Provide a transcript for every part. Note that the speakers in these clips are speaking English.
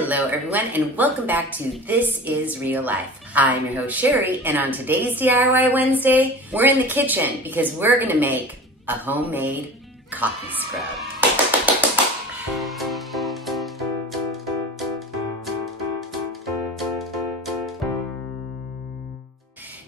Hello everyone and welcome back to This Is Real Life. I'm your host Sheri, and on today's DIY Wednesday, we're in the kitchen because we're gonna make a homemade coffee scrub.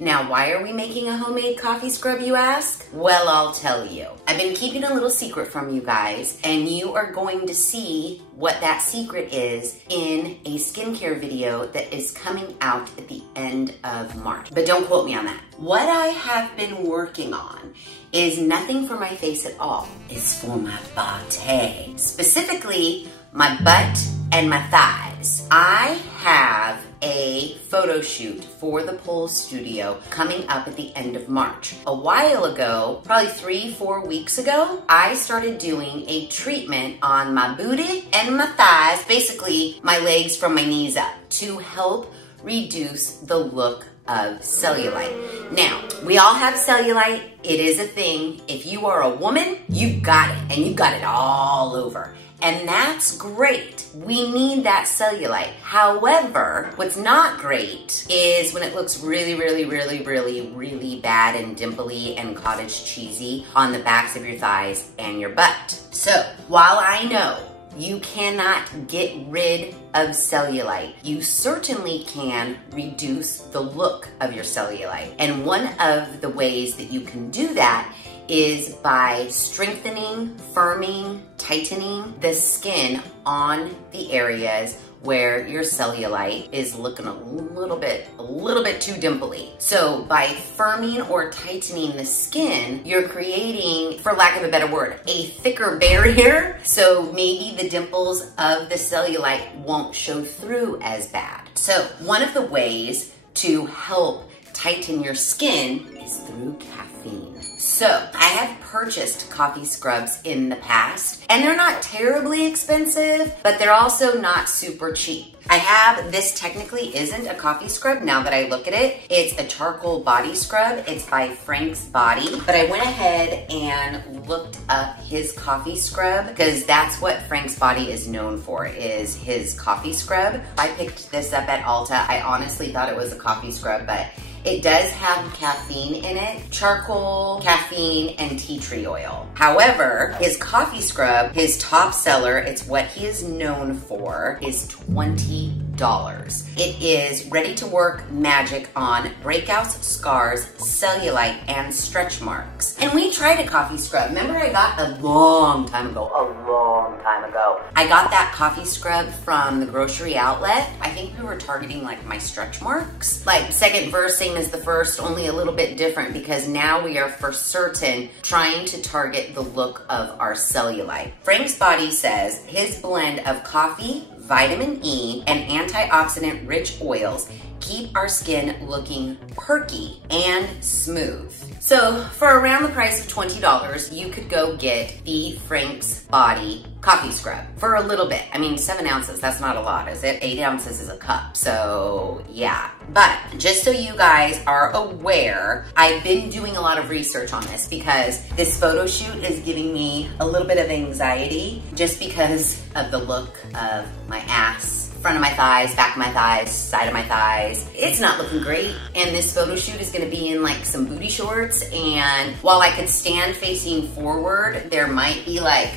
Now, why are we making a homemade coffee scrub, you ask? Well, I'll tell you. I've been keeping a little secret from you guys, and you are going to see what that secret is in a skincare video that is coming out at the end of March. But don't quote me on that. What I have been working on is nothing for my face at all. It's for my body. Specifically, my butt and my thighs. I have a photo shoot for the pole studio coming up at the end of March. A while ago, probably 3-4 weeks ago, I started doing a treatment on my booty and my thighs, basically my legs from my knees up, to help reduce the look of cellulite. Now, we all have cellulite. It is a thing. If you are a woman, you got it, and you got it all over. And that's great. We need that cellulite. However, what's not great is when it looks really bad and dimply and cottage cheesy on the backs of your thighs and your butt. So, while I know you cannot get rid of cellulite, you certainly can reduce the look of your cellulite. And one of the ways that you can do that is by strengthening, firming, tightening the skin on the areas where your cellulite is looking a little bit too dimply. So by firming or tightening the skin, you're creating, for lack of a better word, a thicker barrier. So maybe the dimples of the cellulite won't show through as bad. So one of the ways to help tighten your skin is through caffeine. So I have purchased coffee scrubs in the past, and they're not terribly expensive, but they're also not super cheap. I have, this technically isn't a coffee scrub now that I look at it. It's a charcoal body scrub. It's by Frank's Body. But I went ahead and looked up his coffee scrub because that's what Frank's Body is known for, is his coffee scrub. I picked this up at Ulta. I honestly thought it was a coffee scrub, but it does have caffeine in it, charcoal, caffeine, and tea tree oil. However, his coffee scrub, his top seller, it's what he is known for, is $20. It is ready to work magic on breakouts, scars, cellulite, and stretch marks. And we tried a coffee scrub. Remember I got a long time ago. I got that coffee scrub from the grocery outlet. I think we were targeting like my stretch marks. Like second verse, same as the first, only a little bit different because now we are for certain trying to target the look of our cellulite. Frank's Body says his blend of coffee, vitamin E, and antioxidant rich oils keep our skin looking perky and smooth. So for around the price of $20, you could go get the Frank's Body coffee scrub for a little bit. I mean, 7 ounces, that's not a lot, is it? 8 ounces is a cup, so yeah. But just so you guys are aware, I've been doing a lot of research on this because this photo shoot is giving me a little bit of anxiety just because of the look of my ass, front of my thighs, back of my thighs, side of my thighs. It's not looking great. And this photo shoot is gonna be in like some booty shorts. And while I could stand facing forward, there might be like,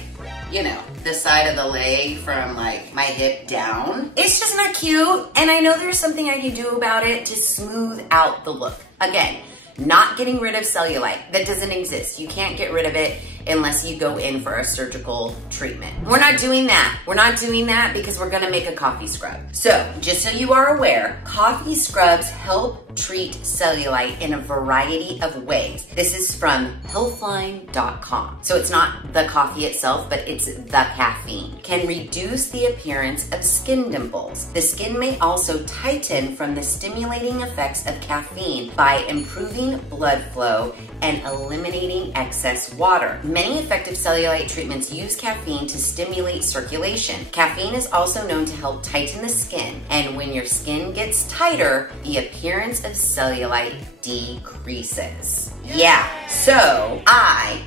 you know, the side of the leg from like my hip down. It's just not cute. And I know there's something I can do about it to smooth out the look. Again, not getting rid of cellulite. That doesn't exist. You can't get rid of it unless you go in for a surgical treatment. We're not doing that. We're not doing that because we're gonna make a coffee scrub. So, just so you are aware, coffee scrubs help treat cellulite in a variety of ways. This is from healthline.com. So it's not the coffee itself, but it's the caffeine. Can reduce the appearance of skin dimples. The skin may also tighten from the stimulating effects of caffeine by improving blood flow and eliminating excess water. Many effective cellulite treatments use caffeine to stimulate circulation. Caffeine is also known to help tighten the skin, and when your skin gets tighter, the appearance of cellulite decreases. Yeah, so I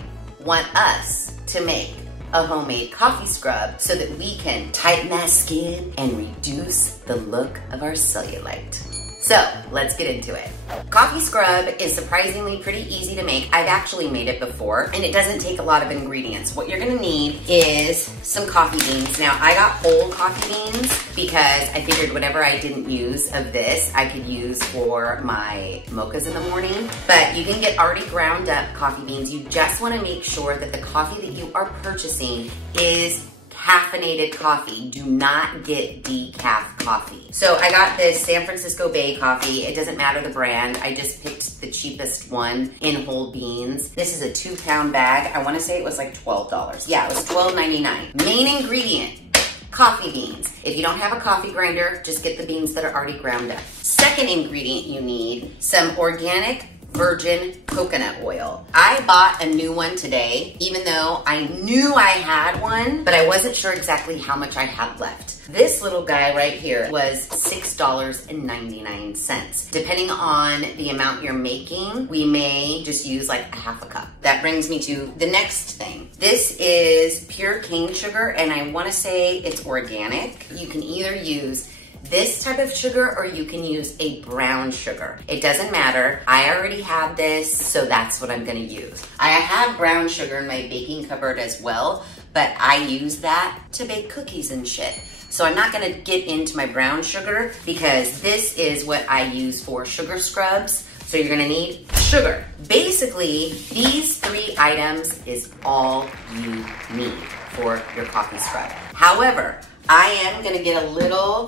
want us to make a homemade coffee scrub so that we can tighten that skin and reduce the look of our cellulite. So let's get into it. Coffee scrub is surprisingly pretty easy to make. I've actually made it before, and it doesn't take a lot of ingredients. What you're gonna need is some coffee beans. Now, I got whole coffee beans because I figured whatever I didn't use of this, I could use for my mochas in the morning. But you can get already ground up coffee beans. You just wanna make sure that the coffee that you are purchasing is caffeinated coffee. Do not get decaf coffee. So I got this San Francisco Bay coffee. It doesn't matter the brand. I just picked the cheapest one in whole beans. This is a 2-pound bag. I wanna say it was like $12. Yeah, it was $12.99. Main ingredient, coffee beans. If you don't have a coffee grinder, just get the beans that are already ground up. Second ingredient you need, some organic virgin coconut oil. I bought a new one today, even though I knew I had one, but I wasn't sure exactly how much I had left. This little guy right here was $6.99. Depending on the amount you're making, we may just use like a half a cup. That brings me to the next thing. This is pure cane sugar, and I wanna say it's organic. You can either use this type of sugar or you can use a brown sugar. It doesn't matter. I already have this, so that's what I'm gonna use. I have brown sugar in my baking cupboard as well, but I use that to bake cookies and shit. So I'm not gonna get into my brown sugar because this is what I use for sugar scrubs. So you're gonna need sugar. Basically, these 3 items is all you need for your coffee scrub. However, I am gonna get a little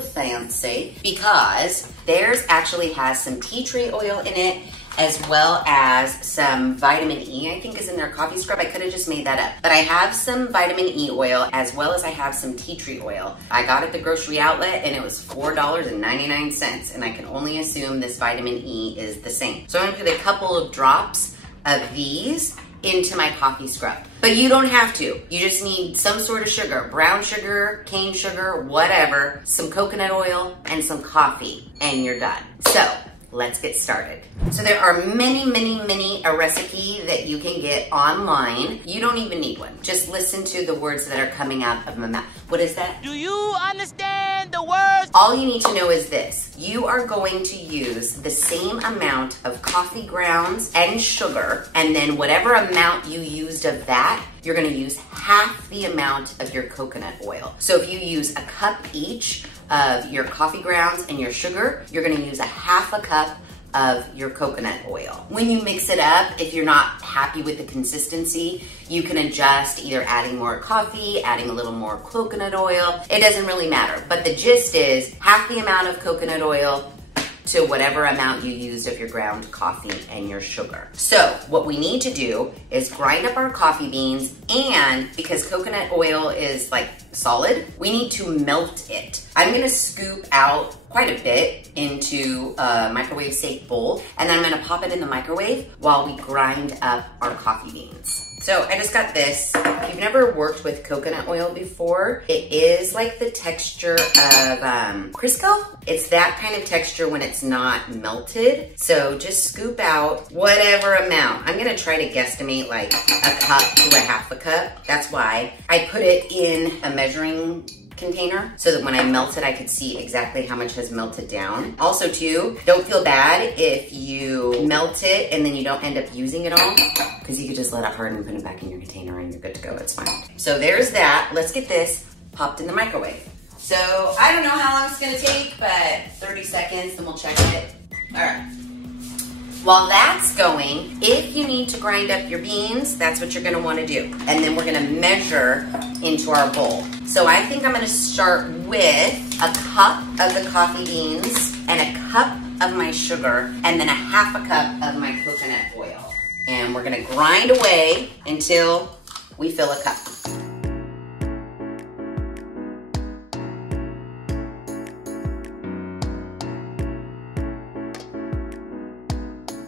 fancy because theirs actually has some tea tree oil in it, as well as some vitamin E, I think is in their coffee scrub. I could have just made that up. But I have some vitamin E oil, as well as I have some tea tree oil. I got it at the grocery outlet and it was $4.99, and I can only assume this vitamin E is the same. So I'm gonna put a couple of drops of these into my coffee scrub. But you don't have to. You just need some sort of sugar, brown sugar, cane sugar, whatever, some coconut oil, and some coffee, and you're done. So let's get started. So there are many a recipe that you can get online. You don't even need one. Just listen to the words that are coming out of my mouth. What is that? Do you understand the words? All you need to know is this. You are going to use the same amount of coffee grounds and sugar, and then whatever amount you used of that, you're gonna use half the amount of your coconut oil. So if you use a cup each of your coffee grounds and your sugar, you're gonna use a half a cup of your coconut oil. When you mix it up, if you're not happy with the consistency, you can adjust either adding more coffee, adding a little more coconut oil. It doesn't really matter, but the gist is half the amount of coconut oil to whatever amount you used of your ground coffee and your sugar. So what we need to do is grind up our coffee beans, and because coconut oil is like solid, we need to melt it. I'm gonna scoop out quite a bit into a microwave safe bowl, and then I'm gonna pop it in the microwave while we grind up our coffee beans. So I just got this. If you've never worked with coconut oil before, it is like the texture of Crisco. It's that kind of texture when it's not melted. So just scoop out whatever amount. I'm gonna try to guesstimate like a cup to a half a cup. That's why I put it in a measuring container so that when I melt it, I could see exactly how much has melted down. Also too, don't feel bad if you melt it and then you don't end up using it all, because you could just let it harden and put it back in your container and you're good to go, it's fine. So there's that. Let's get this popped in the microwave. So I don't know how long it's gonna take, but 30 seconds, then we'll check it. All right. While that's going, if you need to grind up your beans, that's what you're gonna wanna do. And then we're gonna measure into our bowl. So I think I'm gonna start with a cup of the coffee beans and a cup of my sugar, and then a half a cup of my coconut oil. And we're gonna grind away until we fill a cup.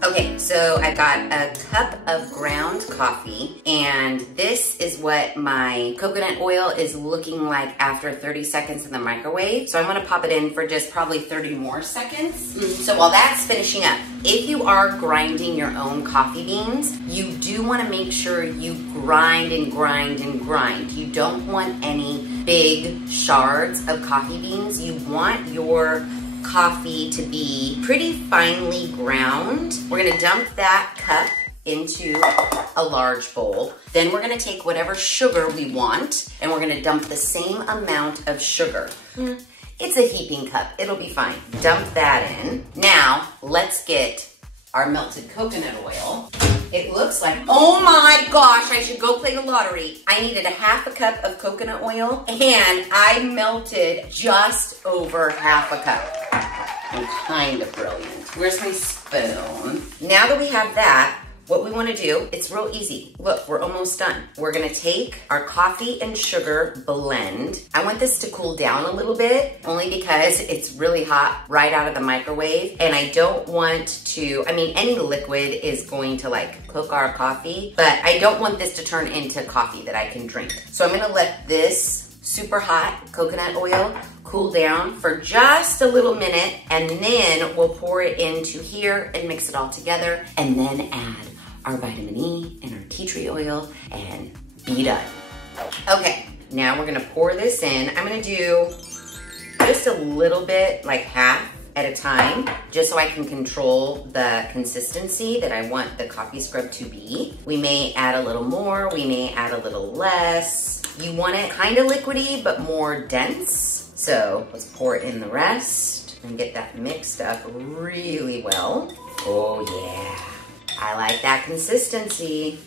Okay, so I got a cup of ground coffee, and this is what my coconut oil is looking like after 30 seconds in the microwave. So I'm gonna pop it in for just probably 30 more seconds. So while that's finishing up, if you are grinding your own coffee beans, you do wanna make sure you grind and grind and grind. You don't want any big shards of coffee beans. You want your coffee to be pretty finely ground. We're gonna dump that cup into a large bowl. Then we're gonna take whatever sugar we want and we're gonna dump the same amount of sugar. It's a heaping cup, it'll be fine. Dump that in. Now, let's get our melted coconut oil. It looks like, oh my gosh, I should go play the lottery. I needed a half a cup of coconut oil and I melted just over half a cup. I'm kind of brilliant. Where's my spoon? Now that we have that, what we want to do, it's real easy. Look, we're almost done. We're gonna take our coffee and sugar blend. I want this to cool down a little bit, only because it's really hot right out of the microwave, and I don't want to, I mean, any liquid is going to like cook our coffee, but I don't want this to turn into coffee that I can drink. So I'm gonna let this super hot coconut oil cool down for just a little minute, and then we'll pour it into here and mix it all together, and then add our vitamin E and our tea tree oil and be done. Okay, now we're gonna pour this in. I'm gonna do just a little bit, like half at a time, just so I can control the consistency that I want the coffee scrub to be. We may add a little more, we may add a little less. You want it kind of liquidy, but more dense. So let's pour in the rest and get that mixed up really well. Oh yeah. I like that consistency.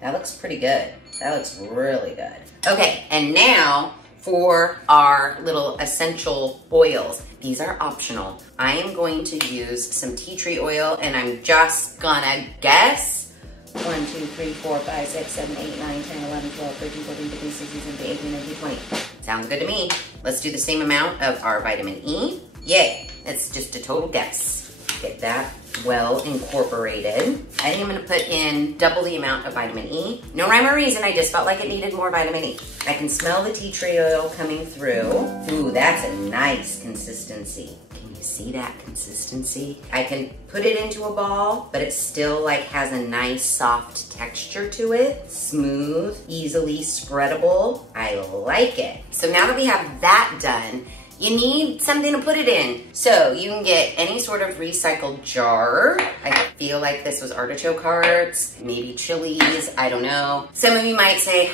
That looks pretty good. That looks really good. Okay, and now for our little essential oils. These are optional. I am going to use some tea tree oil, and I'm just gonna guess 1, 2, 3, 4, 5, 6, 7, 8, 9, 10, 11, 12, 13, 14, 15, 16, 17, 18, 19, 20. Sounds good to me. Let's do the same amount of our vitamin E. Yay, it's just a total guess. Get that well incorporated. I think I'm gonna put in double the amount of vitamin E. No rhyme or reason, I just felt like it needed more vitamin E. I can smell the tea tree oil coming through. Ooh, that's a nice consistency. Can you see that consistency? I can put it into a ball, but it still like has a nice soft texture to it. Smooth, easily spreadable. I like it. So now that we have that done, you need something to put it in. So you can get any sort of recycled jar. I feel like this was artichoke hearts, maybe chilies, I don't know. Some of you might say,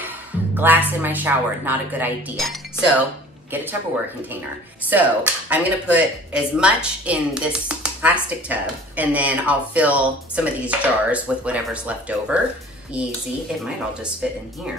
glass in my shower, not a good idea. So get a Tupperware container. So I'm gonna put as much in this plastic tub, and then I'll fill some of these jars with whatever's left over. Easy, it might all just fit in here.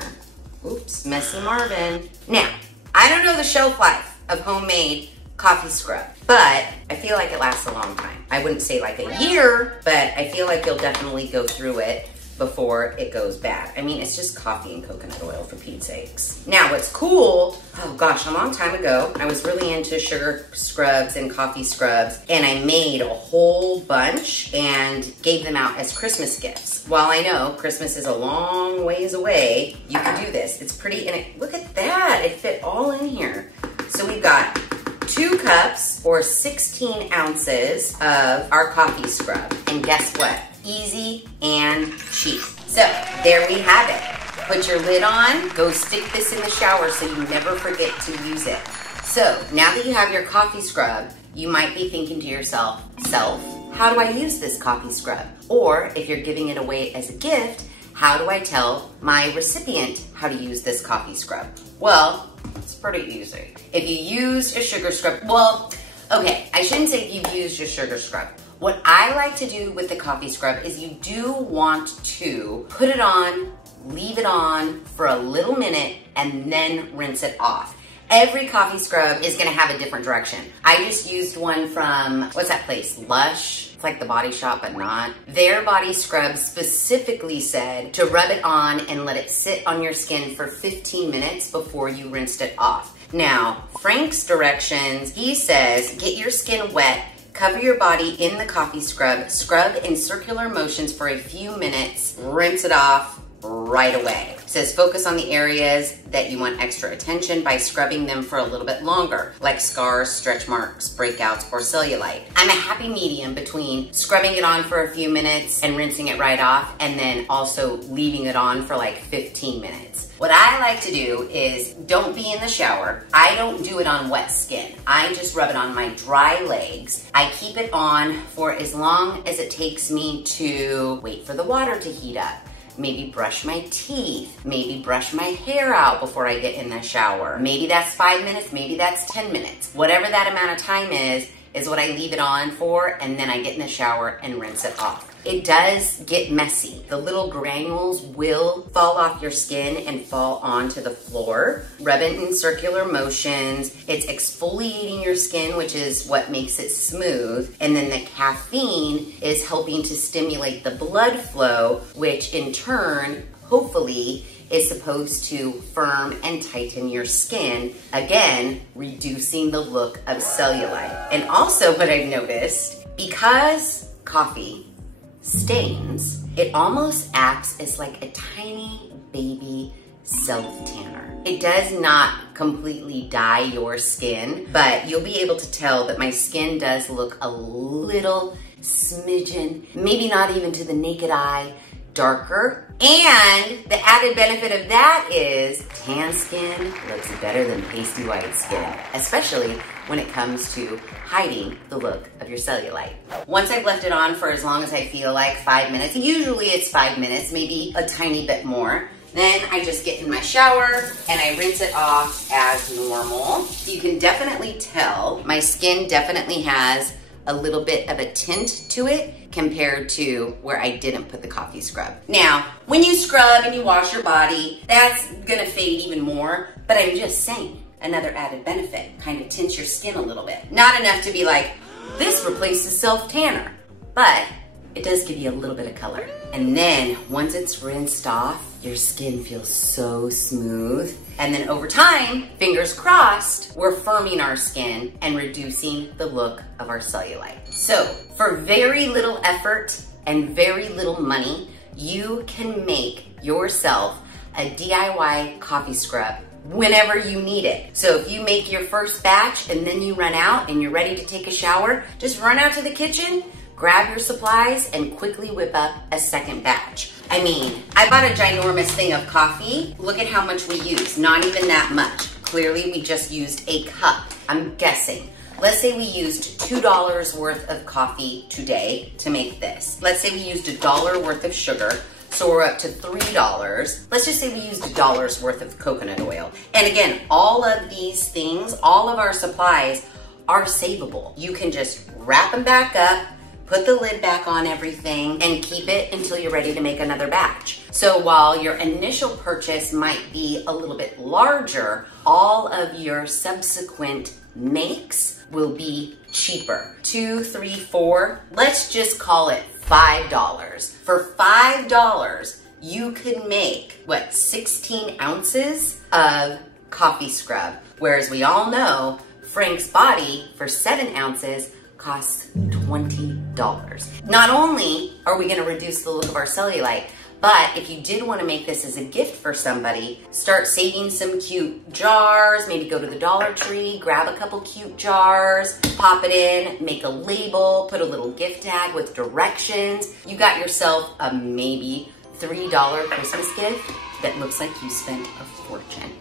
Oops, messy Marvin. Now, I don't know the shelf life of homemade coffee scrub, but I feel like it lasts a long time. I wouldn't say like a year, but I feel like you'll definitely go through it before it goes bad. I mean, it's just coffee and coconut oil, for Pete's sakes. Now, what's cool, oh gosh, a long time ago, I was really into sugar scrubs and coffee scrubs, and I made a whole bunch and gave them out as Christmas gifts. While I know Christmas is a long ways away, you can do this. It's pretty, and look at that, it fit all in here. So we've got 2 cups or 16 ounces of our coffee scrub. And guess what? Easy and cheap. So there we have it. Put your lid on, go stick this in the shower so you never forget to use it. So now that you have your coffee scrub, you might be thinking to yourself, how do I use this coffee scrub? Or if you're giving it away as a gift, how do I tell my recipient how to use this coffee scrub? Well, it's pretty easy. If you use a sugar scrub, well, okay, I shouldn't say if you've used your sugar scrub. What I like to do with the coffee scrub is you do want to put it on, leave it on for a little minute, and then rinse it off. Every coffee scrub is gonna have a different direction. I just used one from, what's that place, Lush? It's like the Body Shop, but not. Their body scrub specifically said to rub it on and let it sit on your skin for 15 minutes before you rinsed it off. Now, Frank's directions, he says, get your skin wet, Cover your body in the coffee scrub. Scrub in circular motions for a few minutes. Rinse it off right away. It says focus on the areas that you want extra attention by scrubbing them for a little bit longer, like scars, stretch marks, breakouts, or cellulite. I'm a happy medium between scrubbing it on for a few minutes and rinsing it right off, and then also leaving it on for like 15 minutes. What I like to do is don't be in the shower. I don't do it on wet skin. I just rub it on my dry legs. I keep it on for as long as it takes me to wait for the water to heat up. Maybe brush my teeth, maybe brush my hair out before I get in the shower. Maybe that's 5 minutes, maybe that's 10 minutes. Whatever that amount of time is what I leave it on for, and then I get in the shower and rinse it off. It does get messy. The little granules will fall off your skin and fall onto the floor. Rub it in circular motions. It's exfoliating your skin, which is what makes it smooth. And then the caffeine is helping to stimulate the blood flow, which in turn, hopefully, is supposed to firm and tighten your skin, again, reducing the look of cellulite. And also what I've noticed, because coffee stains, it almost acts as like a tiny baby self-tanner. It does not completely dye your skin, but you'll be able to tell that my skin does look a little smidgen, maybe not even to the naked eye, darker. And the added benefit of that is tan skin looks better than pasty white skin, especially when it comes to hiding the look of your cellulite. Once I've left it on for as long as I feel like, 5 minutes, usually it's 5 minutes, maybe a tiny bit more, then I just get in my shower and I rinse it off as normal. You can definitely tell my skin definitely has a little bit of a tint to it compared to where I didn't put the coffee scrub. Now, when you scrub and you wash your body, that's gonna fade even more, but I'm just saying, another added benefit, kind of tints your skin a little bit. Not enough to be like, this replaces self-tanner, but it does give you a little bit of color. And then once it's rinsed off, your skin feels so smooth. And then over time, fingers crossed, we're firming our skin and reducing the look of our cellulite. So for very little effort and very little money, you can make yourself a DIY coffee scrub whenever you need it. So if you make your first batch and then you run out and you're ready to take a shower, just run out to the kitchen, grab your supplies, and quickly whip up a second batch. I mean, I bought a ginormous thing of coffee. Look at how much we used, not even that much. Clearly we just used a cup, I'm guessing. Let's say we used $2 worth of coffee today to make this. Let's say we used $1 worth of sugar, so we're up to $3. Let's just say we used $1 worth of coconut oil. And again, all of these things, all of our supplies are savable. You can just wrap them back up, put the lid back on everything, and keep it until you're ready to make another batch. So while your initial purchase might be a little bit larger, all of your subsequent makes will be cheaper. 2, 3, 4, let's just call it $5. For $5, you could make, what, 16 ounces of coffee scrub. Whereas we all know Frank's Body for 7 ounces costs $20. Not only are we gonna reduce the look of our cellulite, but if you did wanna make this as a gift for somebody, start saving some cute jars, maybe go to the Dollar Tree, grab a couple cute jars, pop it in, make a label, put a little gift tag with directions. You got yourself a maybe $3 Christmas gift that looks like you spent a fortune.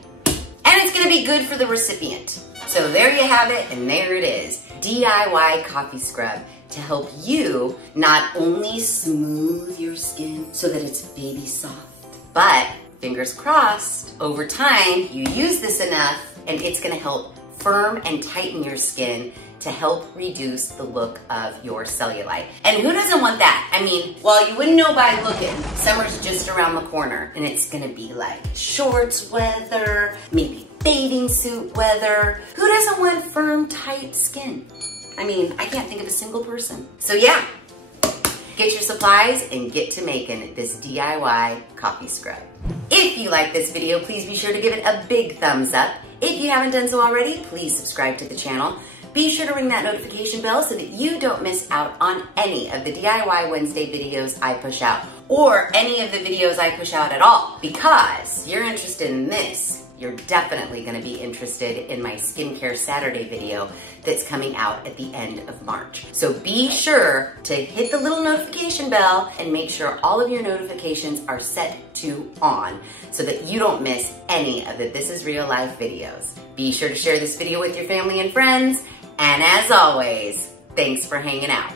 And it's gonna be good for the recipient. So there you have it, and there it is. DIY coffee scrub to help you not only smooth your skin so that it's baby soft, but fingers crossed, over time, you use this enough and it's gonna help firm and tighten your skin to help reduce the look of your cellulite. And who doesn't want that? I mean, well, you wouldn't know by looking. Summer's just around the corner and it's gonna be like shorts weather, maybe bathing suit weather. Who doesn't want firm, tight skin? I mean, I can't think of a single person. So yeah, get your supplies and get to making this DIY coffee scrub. If you like this video, please be sure to give it a big thumbs up. If you haven't done so already, please subscribe to the channel. Be sure to ring that notification bell so that you don't miss out on any of the DIY Wednesday videos I push out, or any of the videos I push out at all. Because you're interested in this, you're definitely gonna be interested in my Skincare Saturday video that's coming out at the end of March. So be sure to hit the little notification bell and make sure all of your notifications are set to on so that you don't miss any of the This Is Real Life videos. Be sure to share this video with your family and friends, and as always, thanks for hanging out.